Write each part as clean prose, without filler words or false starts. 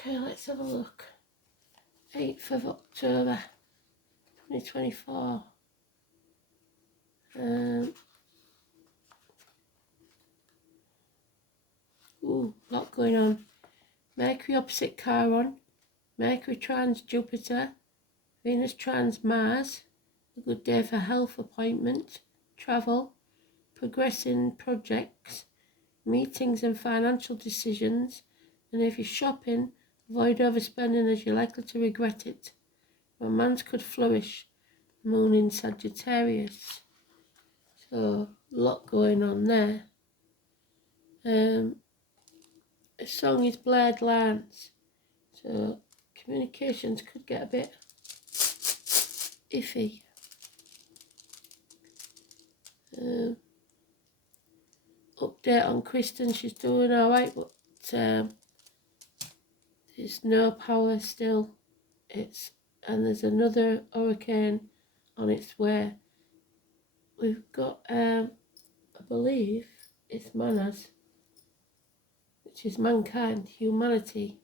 Okay, let's have a look. 8th of October 2024. Lot going on. Mercury opposite Chiron, Mercury trans Jupiter, Venus trans Mars. A good day for health appointment, travel, progressing projects, meetings and financial decisions. And if you're shopping, avoid overspending as you're likely to regret it. Romance could flourish. Moon in Sagittarius. So, a lot going on there. The song is Blurred Lines. So, communications could get a bit iffy. Update on Kristen, she's doing alright, but there's no power still. And there's another hurricane on its way. We've got, I believe, it's Manas, which is mankind, humanity.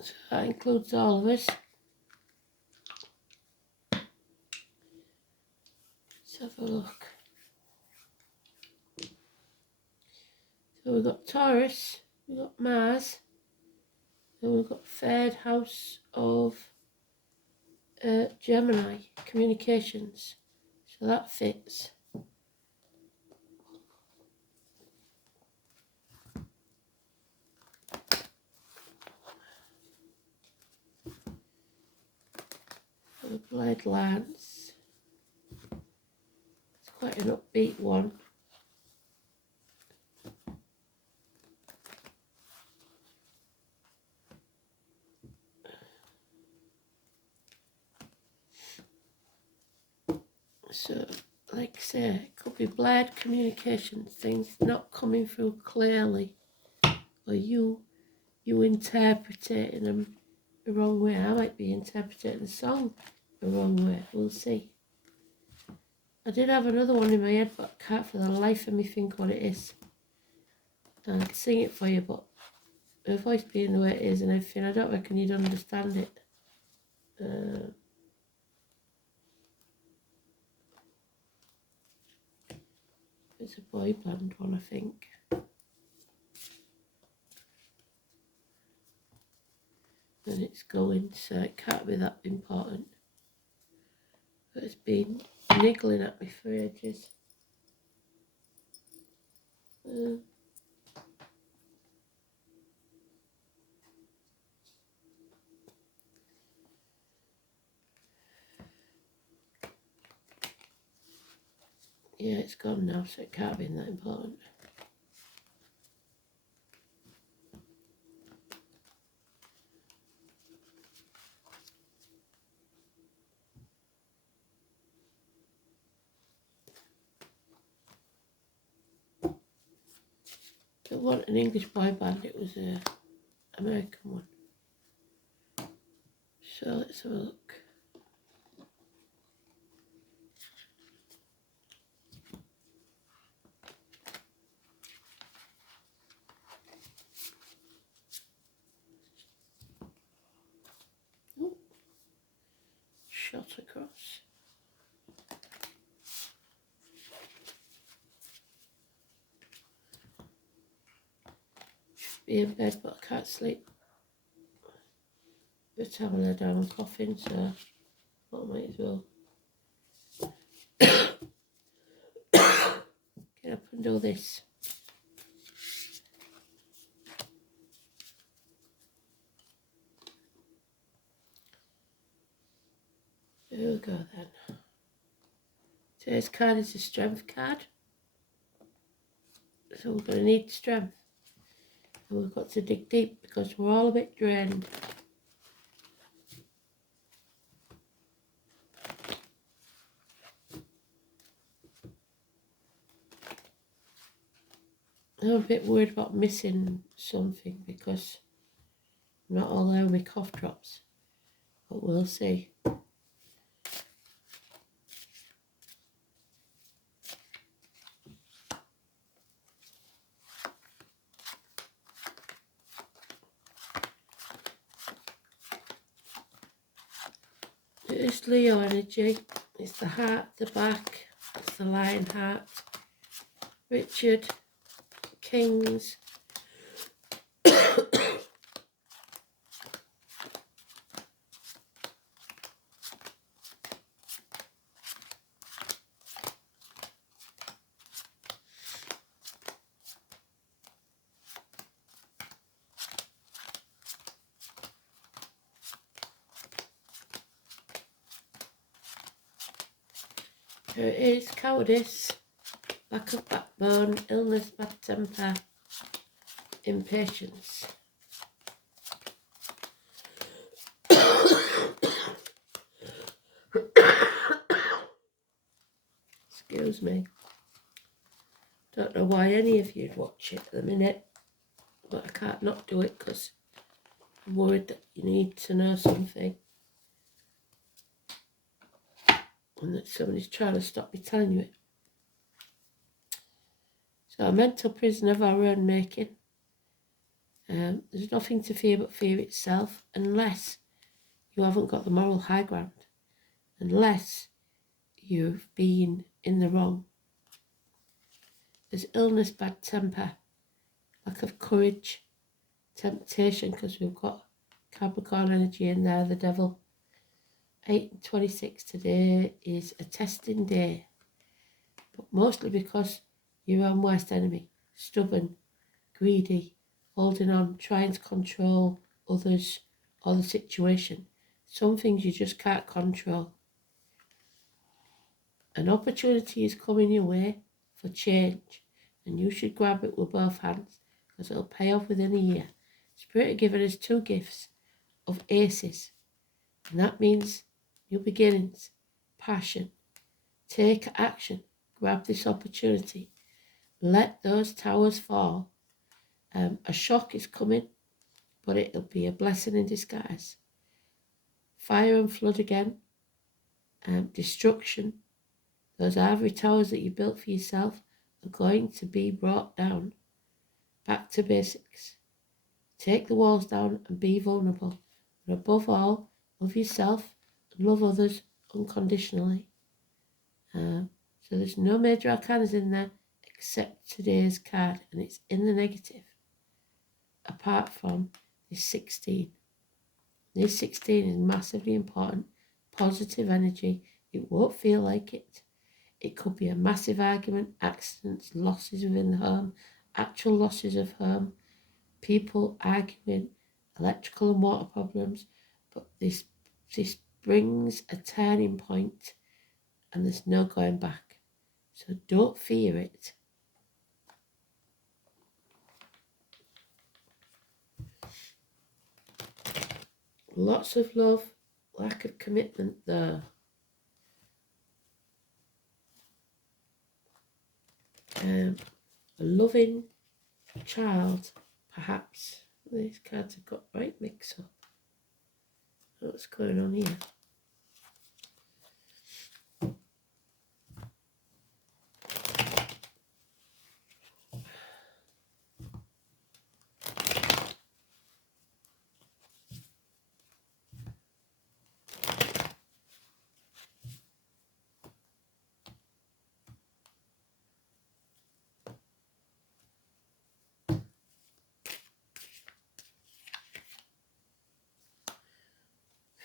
So that includes all of us. Let's have a look. So we've got Taurus, we've got Mars, and we've got third house of Gemini, communications. So that fits. The Blurred Lines. It's quite an upbeat one. So, like I say, it could be blurred communication, things not coming through clearly, or you interpreting them the wrong way. I might be interpreting the song the wrong way. We'll see. I did have another one in my head, but I can't for the life of me think what it is. And I can sing it for you, but my voice being the way it is and everything, I don't reckon you'd understand it. It's a boy band one, I think. And it's going, so it can't be that important. But it's been niggling at me for ages. Yeah, it's gone now, so it can't be that important. It wasn't an English boy band, it was an American one. So let's have a look. Oh, shot across. Should be in bed, but I can't sleep. Every time I lay down I'm coughing, so I might as well get up and do this. There we go then. Today's card is a strength card. So we're going to need strength. And we've got to dig deep because we're all a bit drained. I'm a bit worried about missing something because I'm not allowing my cough drops. But we'll see. Just Leo energy. It's the heart, the back. It's the lion heart. Richard, Kings. Here it is, cowardice, lack of backbone, illness, bad temper, impatience. Excuse me. Don't know why any of you'd watch it at the minute, but I can't not do it because I'm worried that you need to know something and that somebody's trying to stop me telling you it. So a mental prison of our own making. There's nothing to fear but fear itself, unless you haven't got the moral high ground, unless you've been in the wrong. There's illness, bad temper, lack of courage, temptation, because we've got Capricorn energy in there, the devil. 8 and 26 today is a testing day, but mostly because you're your own worst enemy, stubborn, greedy, holding on, trying to control others or the situation. Some things you just can't control. An opportunity is coming your way for change, and you should grab it with both hands because it'll pay off within a year. Spirit have given us 2 gifts of aces, and that means new beginnings, passion. Take action, grab this opportunity, let those towers fall. A shock is coming, but it'll be a blessing in disguise. Fire and flood again, destruction. Those ivory towers that you built for yourself are going to be brought down. Back to basics. Take the walls down and be vulnerable. But above all, love yourself and love others unconditionally. So there's no major arcanas in there except today's card, and it's in the negative. Apart from this 16. This 16 is massively important. Positive energy. It won't feel like it. It could be a massive argument, accidents, losses within the home, actual losses of home, people arguing, electrical and water problems. But this brings a turning point, and there's no going back. So don't fear it. Lots of love, lack of commitment though. A loving child, perhaps. These cards have got right mix up. What's going on here?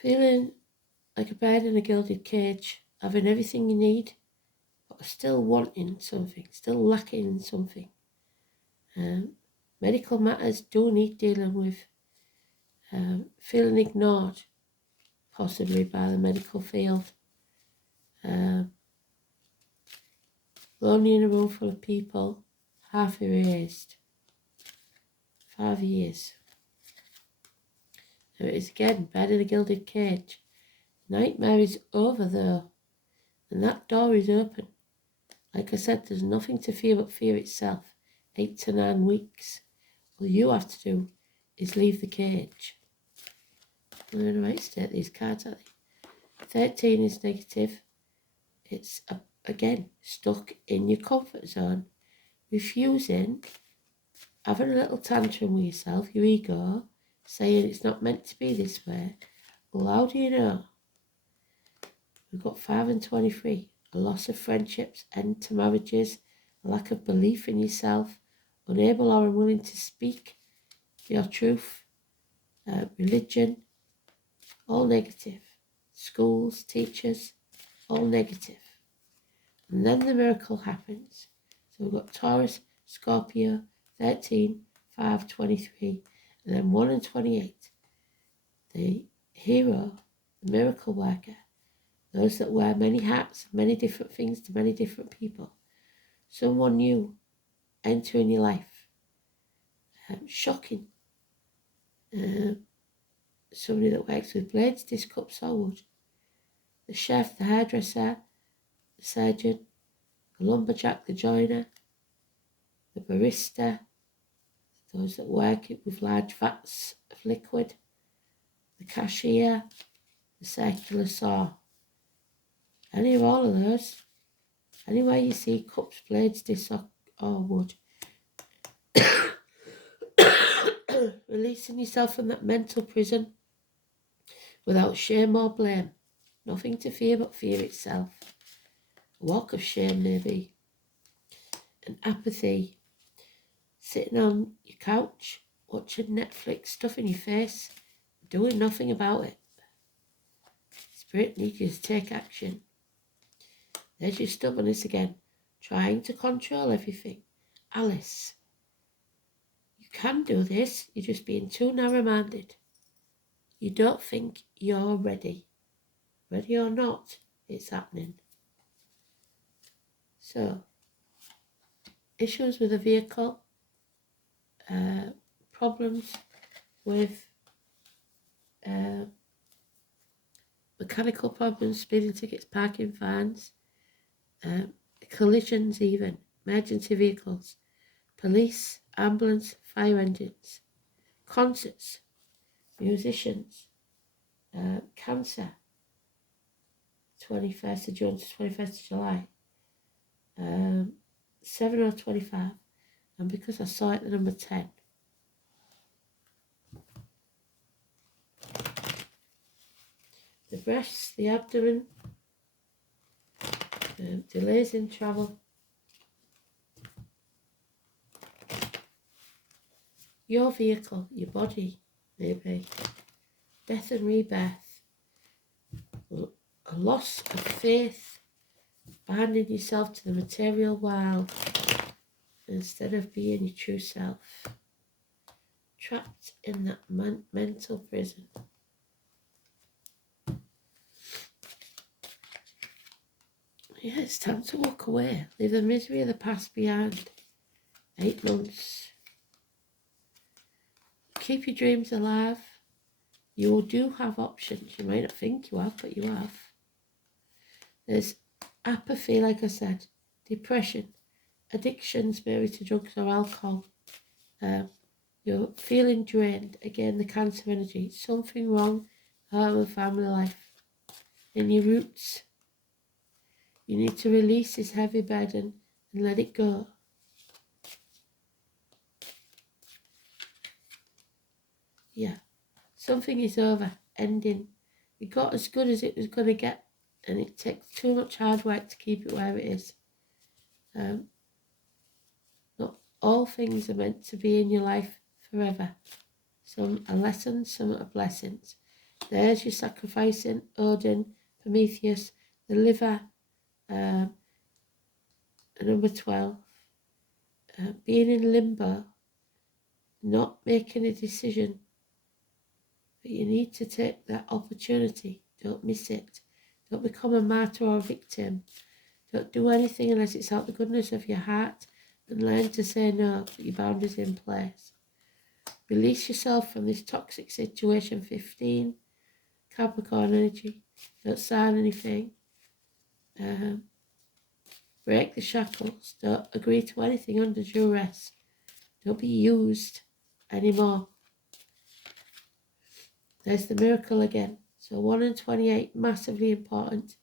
Feeling like a bird in a gilded cage, having everything you need, but still wanting something, still lacking something. Medical matters do need dealing with. Feeling ignored, possibly by the medical field. Lonely in a room full of people, half erased. 5 years. There it is again, bed in a gilded cage. Nightmare is over though, and that door is open. Like I said, there's nothing to fear but fear itself. 8 to 9 weeks. All you have to do is leave the cage. They're in the right state, these cards, are they? 13 is negative. It's, again, stuck in your comfort zone. Refusing, having a little tantrum with yourself, your ego, saying it's not meant to be this way. Well, how do you know? We've got 5 and 23. A loss of friendships, end to marriages, a lack of belief in yourself, unable or unwilling to speak your truth, religion, all negative. Schools, teachers, all negative. And then the miracle happens. So we've got Taurus, Scorpio, 13, 5, 23, and then 1 and 28. The hero, the miracle worker, those that wear many hats, many different things to many different people. Someone new entering your life. Shocking. Somebody that works with blades, disc cups or wood. The chef, the hairdresser, the surgeon, the lumberjack, the joiner, the barista, those that work with large vats of liquid, the cashier, the circular saw. Any or all of those, anywhere you see cups, blades, discs or wood. Releasing yourself from that mental prison without shame or blame. Nothing to fear but fear itself. A walk of shame maybe. And apathy. Sitting on your couch, watching Netflix, stuffing your face, doing nothing about it. Spirit needs you to take action. There's your stubbornness again, trying to control everything. Alice, you can do this, you're just being too narrow-minded. You don't think you're ready. Ready or not, it's happening. So, issues with a vehicle, problems with mechanical problems, speeding tickets, parking fines, collisions even, emergency vehicles, police, ambulance, fire engines, concerts, musicians, cancer, 21st of June to 21st of July, 7 or 25, and because I saw it, the number 10. The breasts, the abdomen, delays in travel, your vehicle, your body, maybe, death and rebirth, a loss of faith, binding yourself to the material world instead of being your true self, trapped in that mental prison. Yeah, it's time to walk away. Leave the misery of the past behind. 8 months. Keep your dreams alive. You do have options. You might not think you have, but you have. There's apathy, like I said, depression, addictions maybe to drugs or alcohol. You're feeling drained. Again, the Cancer energy. Something wrong, home and family life. In your roots. You need to release this heavy burden and let it go. Yeah. Something is over, ending. It got as good as it was going to get, and it takes too much hard work to keep it where it is. Not all things are meant to be in your life forever. Some are lessons, some are blessings. There's your sacrificing, Odin, Prometheus, the liver, number 12. Being in limbo, not making a decision. But you need to take that opportunity. Don't miss it. Don't become a martyr or a victim. Don't do anything unless it's out the goodness of your heart, and learn to say no, put your boundaries in place. Release yourself from this toxic situation. 15, Capricorn energy. Don't sign anything. Break the shackles. Don't agree to anything under duress. Don't be used anymore. There's the miracle again. So 1 and 28, massively important.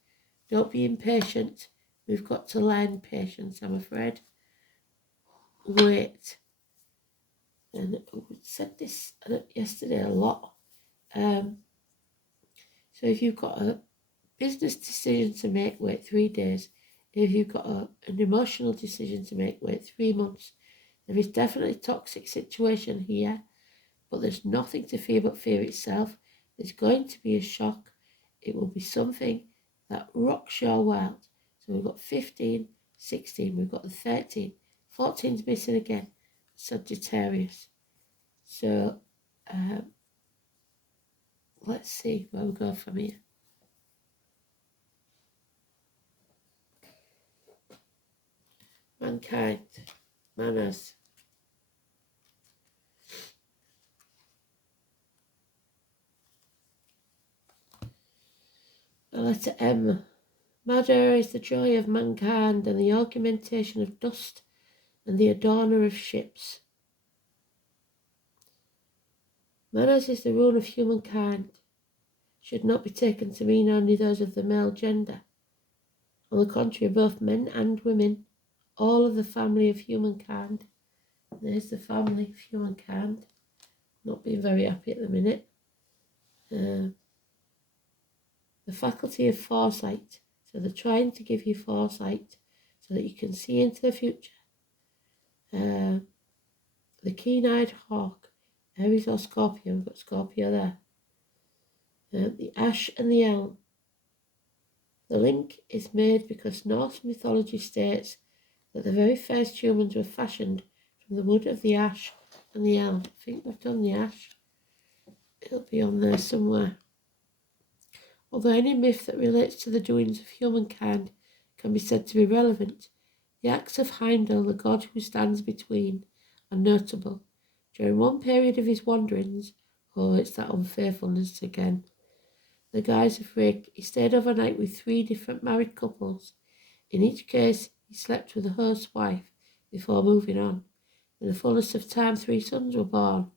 Don't be impatient. We've got to learn patience, I'm afraid. Wait. And we said this yesterday a lot. So if you've got a business decision to make, wait 3 days. If you've got an emotional decision to make, wait 3 months. There is definitely a toxic situation here, but there's nothing to fear but fear itself. There's going to be a shock. It will be something that rocks your world. So we've got 15, 16, we've got the 13, 14's missing again, Sagittarius. So let's see where we go from here. Mankind, manners. The letter M. Matter is the joy of mankind and the augmentation of dust and the adorner of ships. Manners is the rule of humankind. Should not be taken to mean only those of the male gender. On the contrary, both men and women, all of the family of humankind. There's the family of humankind. Not being very happy at the minute. The faculty of foresight. So they're trying to give you foresight so that you can see into the future. The keen-eyed hawk, Aries or Scorpio, we've got Scorpio there. The ash and the elm. The link is made because Norse mythology states that the very first humans were fashioned from the wood of the ash and the elm. I think we've done the ash. It'll be on there somewhere. Although any myth that relates to the doings of humankind can be said to be relevant, the acts of Heimdall, the god who stands between, are notable. During one period of his wanderings, it's that unfaithfulness again, the guise of Rig, he stayed overnight with 3 different married couples. In each case, he slept with the host's wife before moving on. In the fullness of time, 3 sons were born.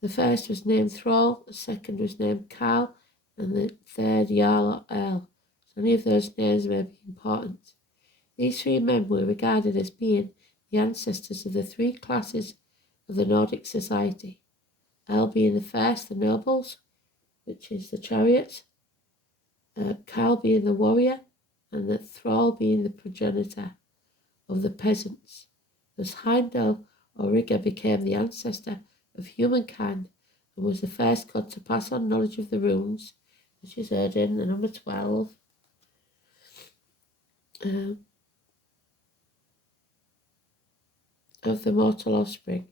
The first was named Thrall, the second was named Carl, and the third Jarl or Earl. So any of those names may be important. These 3 men were regarded as being the ancestors of the 3 classes of the Nordic society. Earl being the first, the nobles, which is the chariots, Carl being the warrior, and the Thrall being the progenitor of the peasants. Thus Heimdall or Rigger became the ancestor of humankind and was the first god to pass on knowledge of the runes, which is Odin, the number 12. Of the mortal offspring.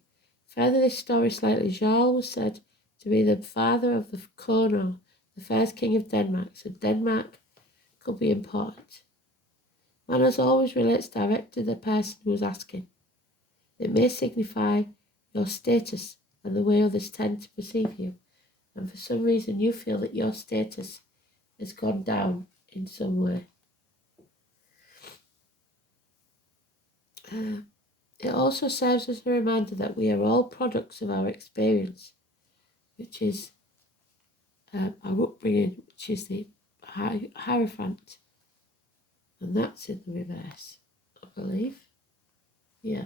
Further this story slightly, Jarl was said to be the father of the Kono, the first king of Denmark, so Denmark could be important. Manners always relates direct to the person who is asking. It may signify your status and the way others tend to perceive you, and for some reason you feel that your status has gone down in some way. It also serves as a reminder that we are all products of our experience, which is our upbringing, which is the Hierophant, and that's in the reverse, I believe. Yeah.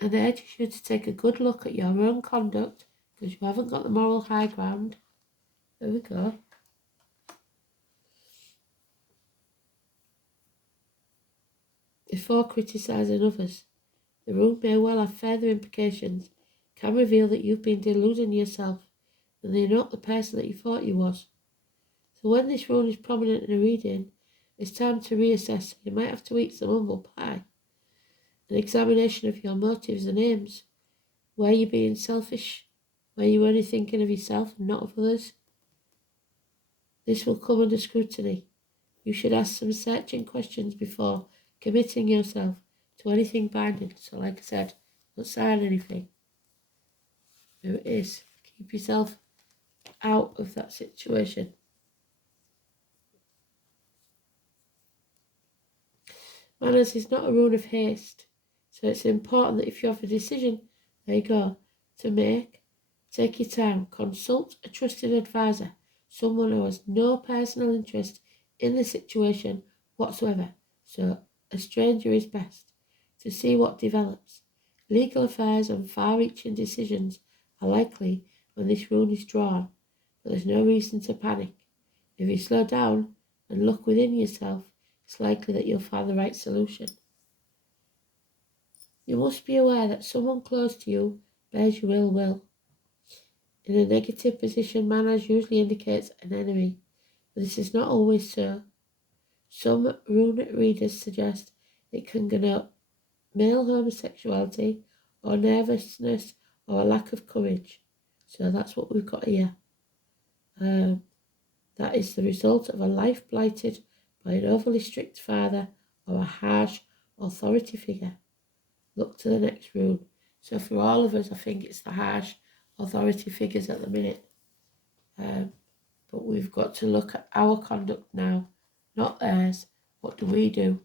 And I urge you to take a good look at your own conduct, because you haven't got the moral high ground. There we go. Before criticising others, the rule may well have further implications, can reveal that you've been deluding yourself and you're not the person that you thought you was. So when this rule is prominent in a reading, it's time to reassess. You might have to eat some humble pie. An examination of your motives and aims. Were you being selfish? Were you only thinking of yourself and not of others? This will come under scrutiny. You should ask some searching questions before committing yourself to anything binding. So like I said, don't sign anything. There it is. Keep yourself out of that situation. Manners is not a rule of haste. So it's important that if you have a decision, there you go, to make, take your time, consult a trusted advisor, someone who has no personal interest in the situation whatsoever. So a stranger is best, to see what develops. Legal affairs and far-reaching decisions are likely when this rune is drawn, but there's no reason to panic. If you slow down and look within yourself, it's likely that you'll find the right solution. You must be aware that someone close to you bears your ill will. In a negative position, manners usually indicates an enemy, but this is not always so. Some rune readers suggest it can connote male homosexuality or nervousness or a lack of courage. So that's what we've got here. That is the result of a life blighted by an overly strict father or a harsh authority figure. Look to the next rune. So for all of us, I think it's the harsh authority figures at the minute. But we've got to look at our conduct now, not theirs. What do we do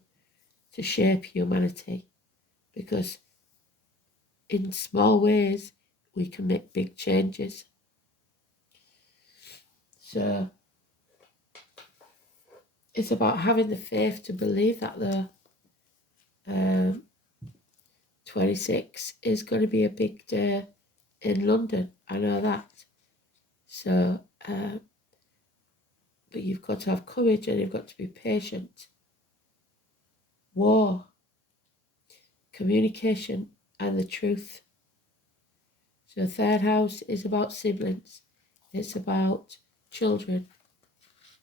to shape humanity? Because in small ways, we can make big changes. So it's about having the faith to believe that the 26 is going to be a big day in London. I know that. So, but you've got to have courage and you've got to be patient. War, communication, and the truth. So, third house is about siblings. It's about children.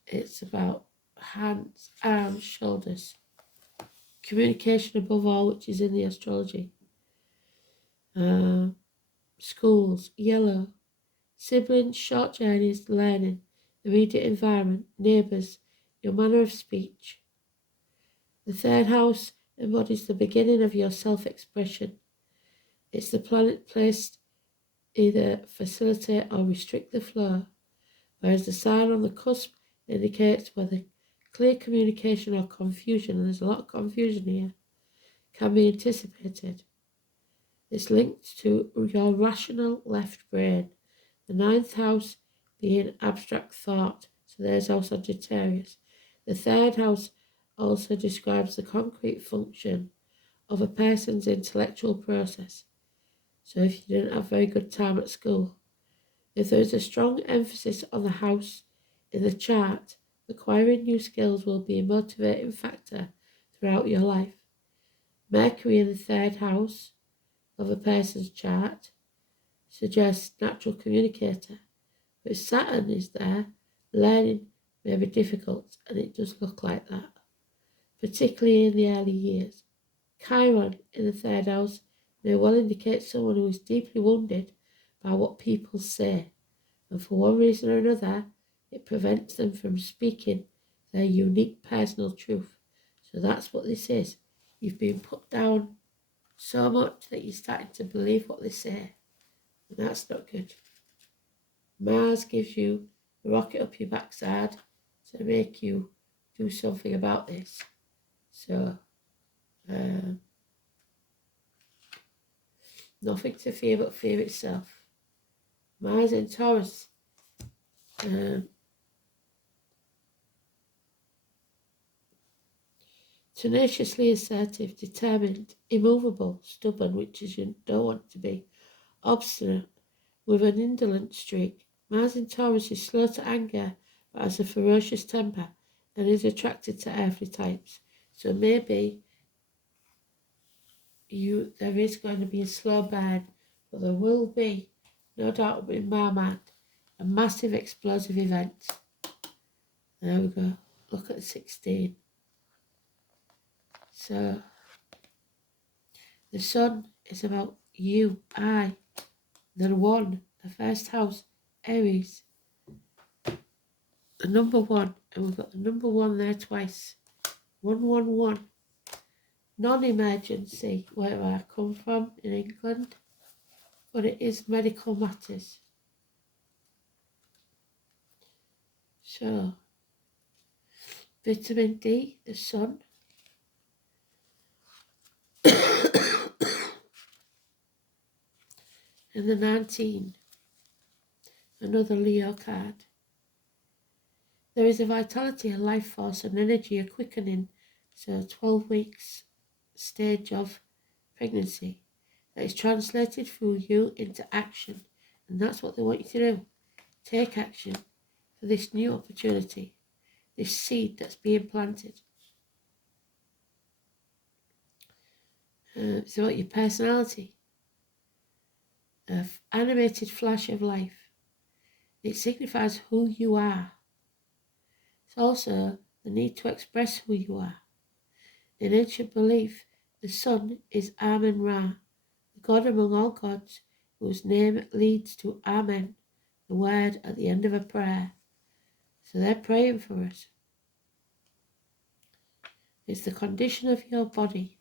It's about hands, arms, shoulders. Communication above all, which is in the astrology. Schools, yellow. Siblings, short journeys, learning, the immediate environment, neighbours, your manner of speech. The third house embodies the beginning of your self-expression. It's the planet placed either facilitate or restrict the flow, whereas the sign on the cusp indicates whether clear communication or confusion, and there's a lot of confusion here, can be anticipated. It's linked to your rational left brain. The ninth house being abstract thought, so there's our Sagittarius. The third house also describes the concrete function of a person's intellectual process. So if you didn't have very good time at school, if there is a strong emphasis on the house in the chart, acquiring new skills will be a motivating factor throughout your life. Mercury in the third house of a person's chart suggests natural communicator. But if Saturn is there, learning may be difficult, and it does look like that, particularly in the early years. Chiron in the third house may well indicate someone who is deeply wounded by what people say, and for one reason or another, it prevents them from speaking their unique personal truth. So that's what this is. You've been put down so much that you're starting to believe what they say, and that's not good. Mars gives you a rocket up your backside to make you do something about this. So, nothing to fear but fear itself. Mars in Taurus. Tenaciously assertive, determined, immovable, stubborn, which is you don't want to be, obstinate, with an indolent streak. Mars in Taurus is slow to anger, but has a ferocious temper, and is attracted to earthly types. So maybe there is going to be a slow burn, but there will be, no doubt in my mind, a massive explosive event. There we go. Look at 16. So the sun is about you, I, the one, the first house, Aries. The number one, and we've got the number one there twice. 111. Non-emergency, where I come from in England, but it is medical matters. So, vitamin D, the sun. And the 19, another Leo card. There is a vitality, a life force, an energy, a quickening. So 12 weeks stage of pregnancy that is translated through you into action. And that's what they want you to do. Take action for this new opportunity, this seed that's being planted. It's about your personality. An animated flash of life. It signifies who you are. It's also the need to express who you are. In ancient belief, the sun is Amen-Ra, the god among all gods, whose name leads to Amen, the word at the end of a prayer. So they're praying for us. It's the condition of your body.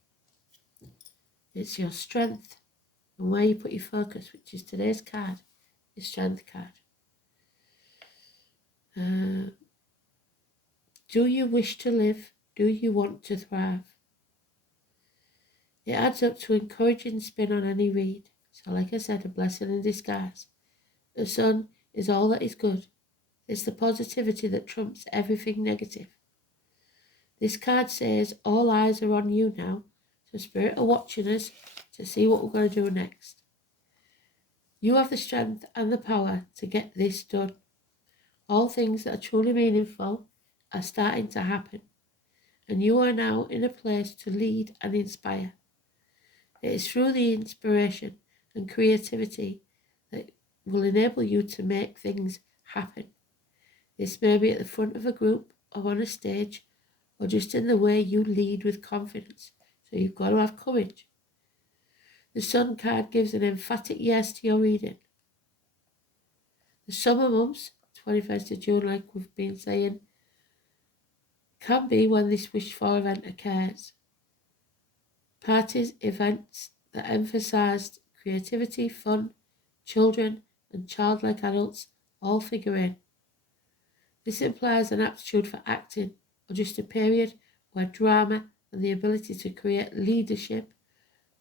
It's your strength and where you put your focus, which is today's card, your strength card. Do you wish to live? Do you want to thrive? It adds up to encouraging spin on any read. So like I said, a blessing in disguise. The sun is all that is good. It's the positivity that trumps everything negative. This card says all eyes are on you now, so Spirit are watching us to see what we're going to do next. You have the strength and the power to get this done. All things that are truly meaningful are starting to happen, and you are now in a place to lead and inspire. It is through the inspiration and creativity that will enable you to make things happen. This may be at the front of a group or on a stage, or just in the way you lead with confidence. So you've got to have courage. The Sun card gives an emphatic yes to your reading. The summer months, 21st of June, like we've been saying, can be when this wished for event occurs. Parties, events that emphasised creativity, fun, children and childlike adults all figure in. This implies an aptitude for acting, or just a period where drama and the ability to create leadership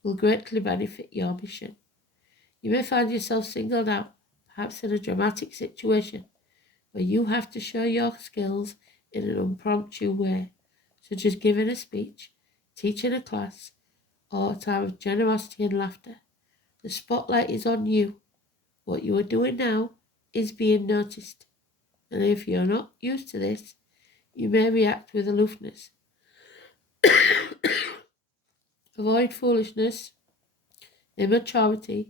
will greatly benefit your mission. You may find yourself singled out, perhaps in a dramatic situation, where you have to show your skills in an impromptu way, such as giving a speech, teaching a class, or a time of generosity and laughter. The spotlight is on you. What you are doing now is being noticed, and if you're not used to this, you may react with aloofness. Avoid foolishness, immaturity,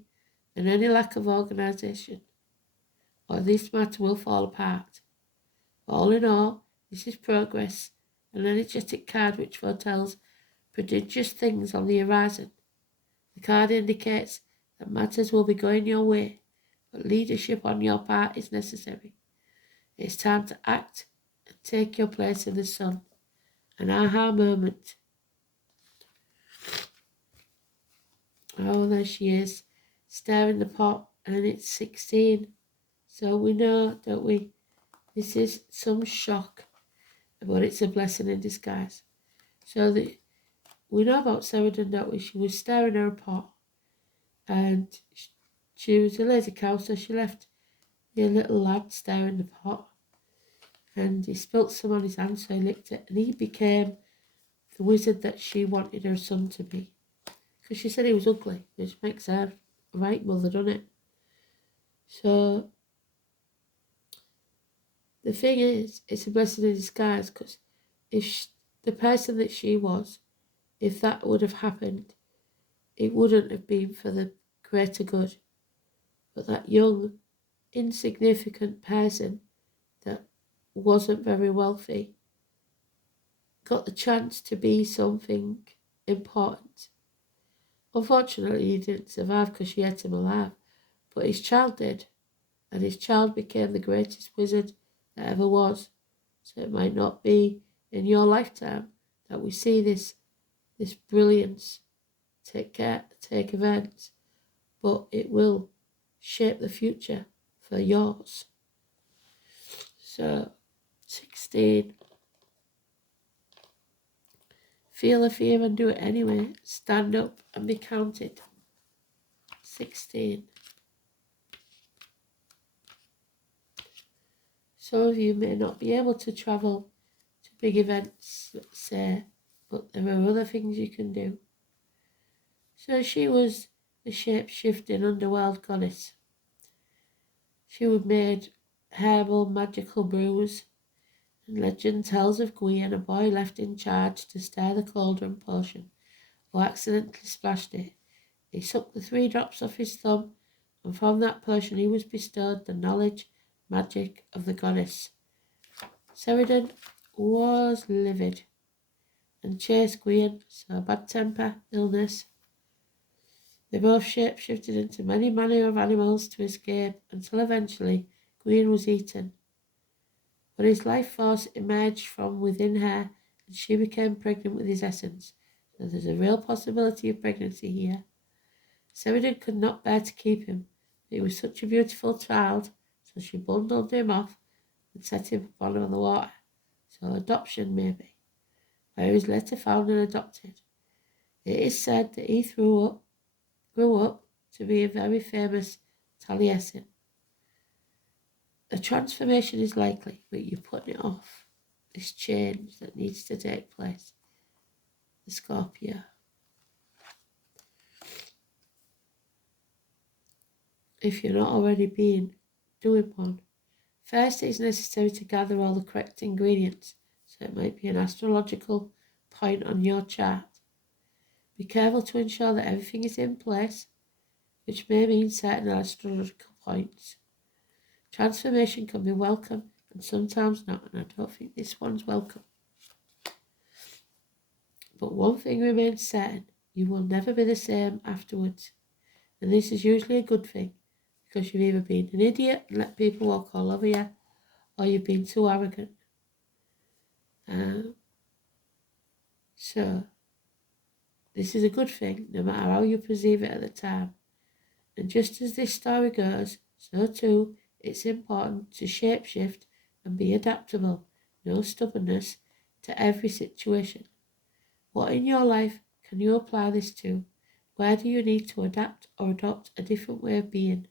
and any lack of organisation, or this matter will fall apart. All in all, this is progress, an energetic card which foretells prodigious things on the horizon. The card indicates that matters will be going your way, but leadership on your part is necessary. It's time to act and take your place in the sun. An aha moment. Oh, there she is, stirring the pot, and it's 16. So we know, don't we? This is some shock, but it's a blessing in disguise. So we know about Sheridan, don't we? She was stirring her pot, and she was a lazy cow, so she left the little lad stirring the pot, and he spilt some on his hand, so he licked it, and he became the wizard that she wanted her son to be. Because she said he was ugly, which makes her a right mother, doesn't it? So the thing is, it's a blessing in disguise, because if the person that she was, if that would have happened, it wouldn't have been for the greater good. But that young, insignificant person that wasn't very wealthy got the chance to be something important. Unfortunately, he didn't survive because she ate him alive, but his child did, and his child became the greatest wizard that ever was. So it might not be in your lifetime that we see this brilliance take events, but it will shape the future for yours. So 16. Feel the fear and do it anyway. Stand up and be counted. 16. Some of you may not be able to travel to big events, let's say, but there are other things you can do. So she was the shape-shifting underworld goddess. She would made herbal magical brews, and legend tells of Gwion, a boy left in charge to stir the cauldron potion, who accidentally splashed it. He sucked the 3 drops off his thumb, and from that potion he was bestowed the knowledge, magic of the goddess. Sheridan was livid and chased Gwion, so bad temper, illness. They both shape-shifted into many manner of animals to escape, until eventually Gwion was eaten. But his life force emerged from within her, and she became pregnant with his essence. So there's a real possibility of pregnancy here. Sheridan could not bear to keep him, but he was such a beautiful child, so she bundled him off and set him upon the water. So adoption, maybe, where he was later found and adopted. It is said that he grew up to be a very famous Taliesin. A transformation is likely, but you're putting it off. This change that needs to take place. The Scorpio. If you're not already doing one. First, it is necessary to gather all the correct ingredients, so it might be an astrological point on your chart. Be careful to ensure that everything is in place, which may mean certain astrological points. Transformation can be welcome and sometimes not, and I don't think this one's welcome. But one thing remains certain, you will never be the same afterwards. And this is usually a good thing, because you've either been an idiot and let people walk all over you, or you've been too arrogant. So, this is a good thing, no matter how you perceive it at the time. And just as this story goes, so too, it's important to shapeshift and be adaptable, no stubbornness, to every situation. What in your life can you apply this to? Where do you need to adapt or adopt a different way of being?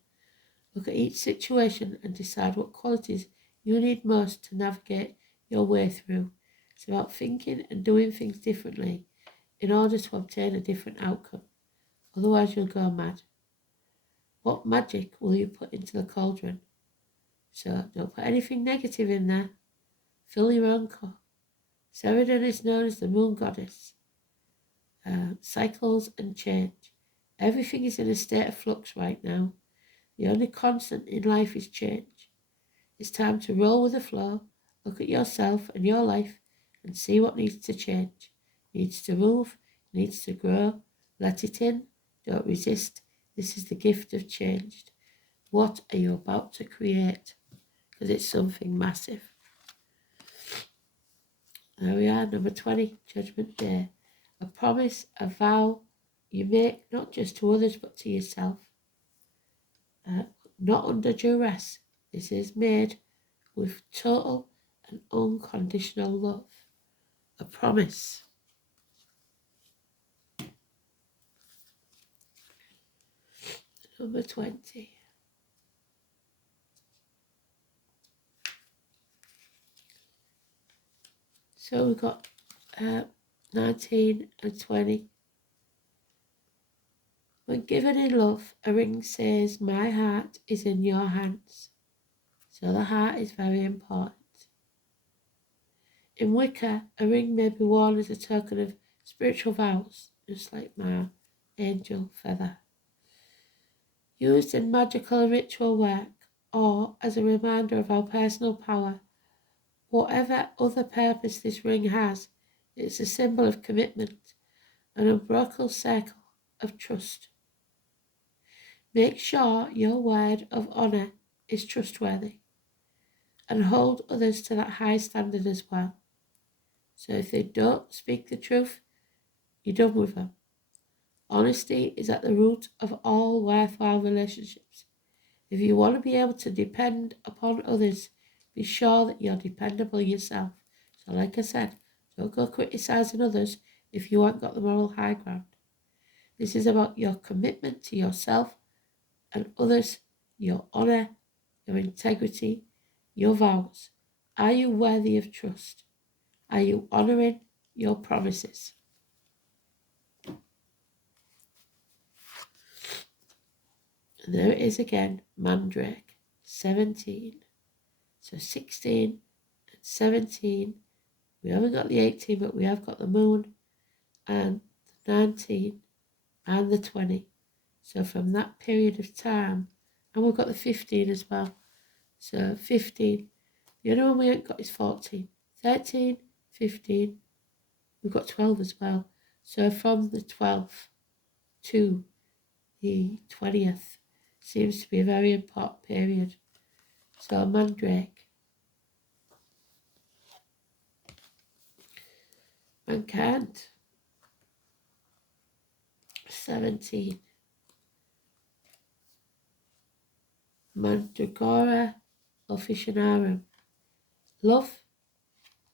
Look at each situation and decide what qualities you need most to navigate your way through. It's about thinking and doing things differently in order to obtain a different outcome. Otherwise you'll go mad. What magic will you put into the cauldron? So don't put anything negative in there. Fill your own cup. Sheridan is known as the moon goddess. Cycles and change. Everything is in a state of flux right now. The only constant in life is change. It's time to roll with the flow, look at yourself and your life and see what needs to change. Needs to move, needs to grow. Let it in, don't resist. This is the gift of change. What are you about to create? Because it's something massive. There we are, number 20, Judgment Day. A promise, a vow you make not just to others but to yourself. Not under duress. This is made with total and unconditional love. A promise. Number 20. So we've got 19 and 20. When given in love, a ring says, my heart is in your hands. So the heart is very important. In Wicca, a ring may be worn as a token of spiritual vows, just like my angel feather. Used in magical and ritual work, or as a reminder of our personal power. Whatever other purpose this ring has, it's a symbol of commitment, an unbroken circle of trust. Make sure your word of honour is trustworthy and hold others to that high standard as well. So if they don't speak the truth, you're done with them. Honesty is at the root of all worthwhile relationships. If you want to be able to depend upon others, be sure that you're dependable yourself. So like I said, don't go criticising others if you haven't got the moral high ground. This is about your commitment to yourself and others, your honour, your integrity, your vows. Are you worthy of trust? Are you honouring your promises? And there it is again, Mandrake. 17. So 16 and 17. We haven't got the 18, but we have got the moon and the 19 and the 20. So from that period of time, and we've got the 15 as well. So 15. The only one we haven't got is 14. 13, 15. We've got 12 as well. So from the 12th to the 20th seems to be a very important period. So Mandrake. Mankind. 17. Mandragora officinarum. Love,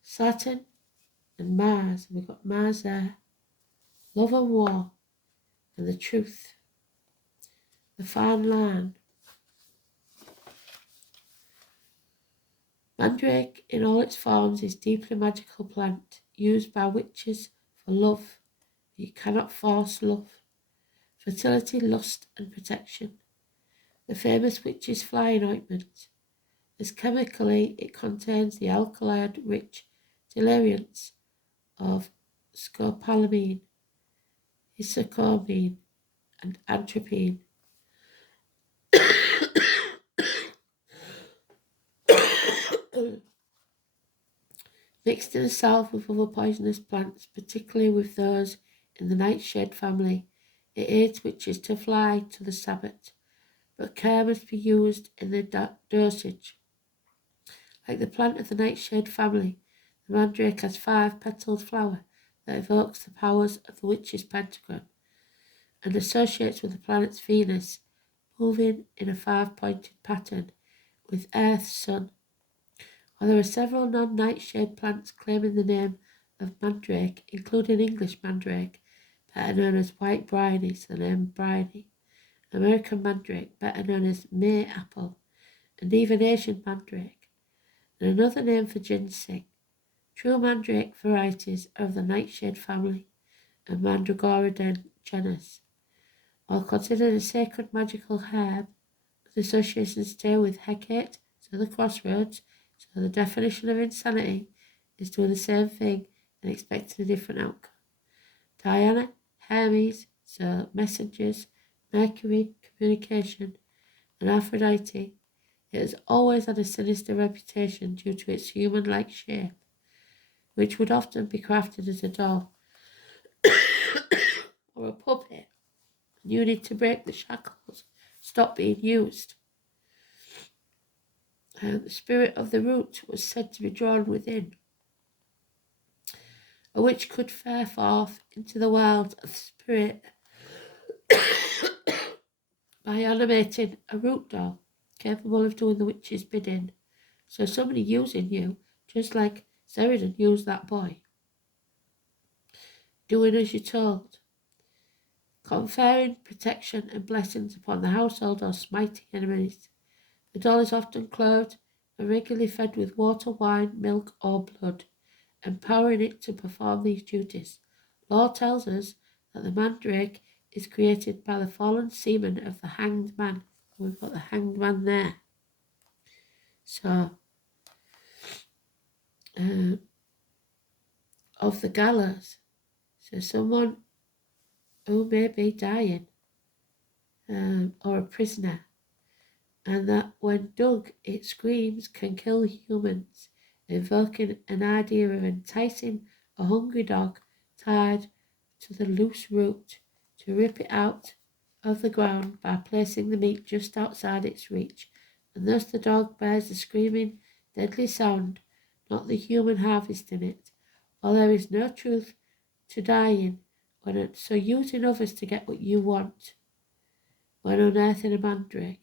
Saturn, and Mars. We've got Mars there. Love and war, and the truth. The fine line. Mandrake in all its forms is deeply magical plant used by witches for love. You cannot force love. Fertility, lust, and protection. The famous witch's flying ointment. As chemically, it contains the alkaloid-rich deliriants of scopolamine, isocamine, and atropine. Mixed in a salve with other poisonous plants, particularly with those in the nightshade family, it aids witches to fly to the Sabbath, but care must be used in the dosage. Like the plant of the nightshade family, the mandrake has 5-petaled flower that evokes the powers of the witch's pentagram and associates with the planet Venus, moving in a 5-pointed pattern with Earth, Sun. While there are several non-nightshade plants claiming the name of mandrake, including English mandrake, better known as white bryony, so the name bryony, American mandrake, better known as May apple, and even Asian mandrake, and another name for ginseng. True mandrake varieties are of the nightshade family and Mandragora genus. While considered a sacred magical herb, with associations stay with Hecate, so the crossroads, so the definition of insanity is doing the same thing and expecting a different outcome. Diana, Hermes, so messengers, Mercury, communication, and Aphrodite, it has always had a sinister reputation due to its human-like shape, which would often be crafted as a doll or a puppet. You need to break the shackles, stop being used. The spirit of the root was said to be drawn within. A witch could fare forth into the world of the spirit by animating a root doll, capable of doing the witch's bidding. So somebody using you, just like Sheridan used that boy. Doing as you're told. Conferring protection and blessings upon the household or smiting enemies. The doll is often clothed and regularly fed with water, wine, milk, or blood, empowering it to perform these duties. Law tells us that the mandrake is created by the fallen semen of the hanged man. We've got the hanged man there. So, of the gallows. So someone who may be dying, or a prisoner, and that when dug, it screams can kill humans, invoking an idea of enticing a hungry dog tied to the loose root to rip it out of the ground by placing the meat just outside its reach, and thus the dog bears the screaming, deadly sound, not the human harvesting it. While there is no truth to dying, so using others to get what you want, when unearthing a mandrake,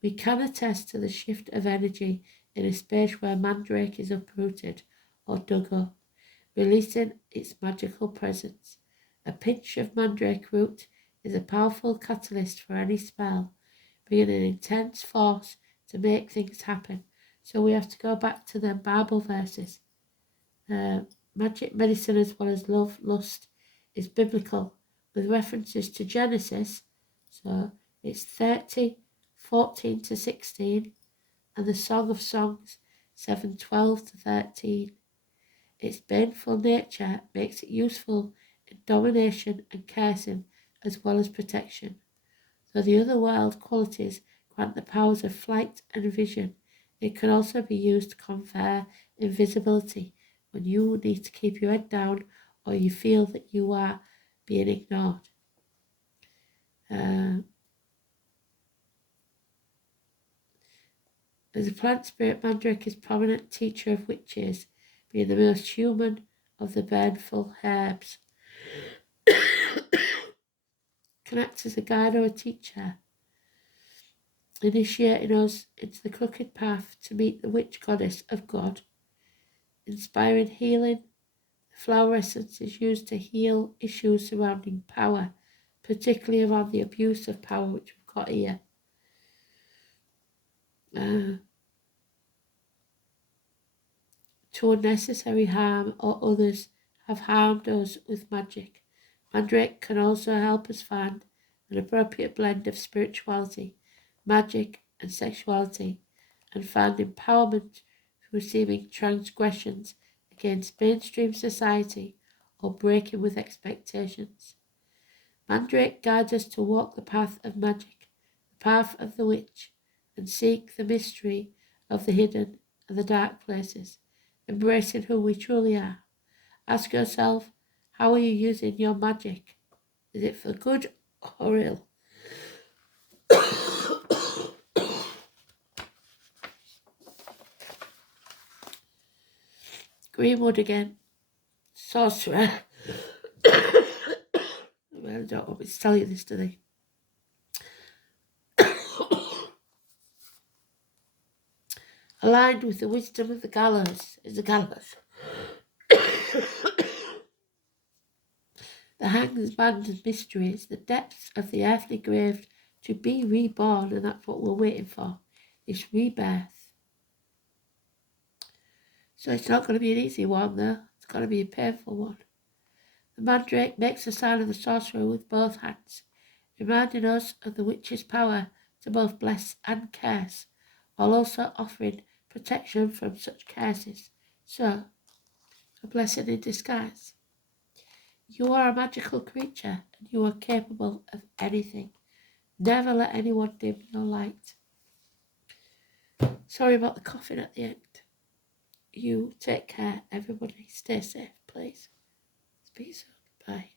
we can attest to the shift of energy in a space where mandrake is uprooted or dug up, releasing its magical presence. A pinch of mandrake root is a powerful catalyst for any spell, bringing an intense force to make things happen. So we have to go back to them Bible verses. Magic medicine as well as love, lust is biblical, with references to Genesis. So it's 30, 14 to 16, and the Song of Songs 7:12 to 13. Its baneful nature makes it useful in domination and cursing as well as protection. Though the other wild qualities grant the powers of flight and vision, it can also be used to confer invisibility when you need to keep your head down or you feel that you are being ignored. As a plant spirit, Mandrake is prominent teacher of witches, being the most human of the baneful herbs. Can act as a guide or a teacher, initiating us into the crooked path to meet the witch goddess of God. Inspiring healing, the flower essence is used to heal issues surrounding power, particularly around the abuse of power, which we've got here. To unnecessary harm or others have harmed us with magic. Mandrake can also help us find an appropriate blend of spirituality, magic, and sexuality, and find empowerment through seeming transgressions against mainstream society or breaking with expectations. Mandrake guides us to walk the path of magic, the path of the witch, and seek the mystery of the hidden and the dark places, embracing who we truly are. Ask yourself, how are you using your magic? Is it for good or ill? Greenwood again. Sorcerer. I don't want me to tell you this today. Aligned with the wisdom of the gallows is the gallows. The hangman's band of mysteries, the depths of the earthly grave, to be reborn, and that's what we're waiting for, this rebirth. So it's not going to be an easy one, though. It's going to be a painful one. The mandrake makes the sign of the sorcerer with both hands, reminding us of the witch's power to both bless and curse, while also offering protection from such curses. So, a blessing in disguise. You are a magical creature, and you are capable of anything. Never let anyone dim your light. Sorry about the coughing at the end. You take care, everybody. Stay safe, please. Speak soon. Bye.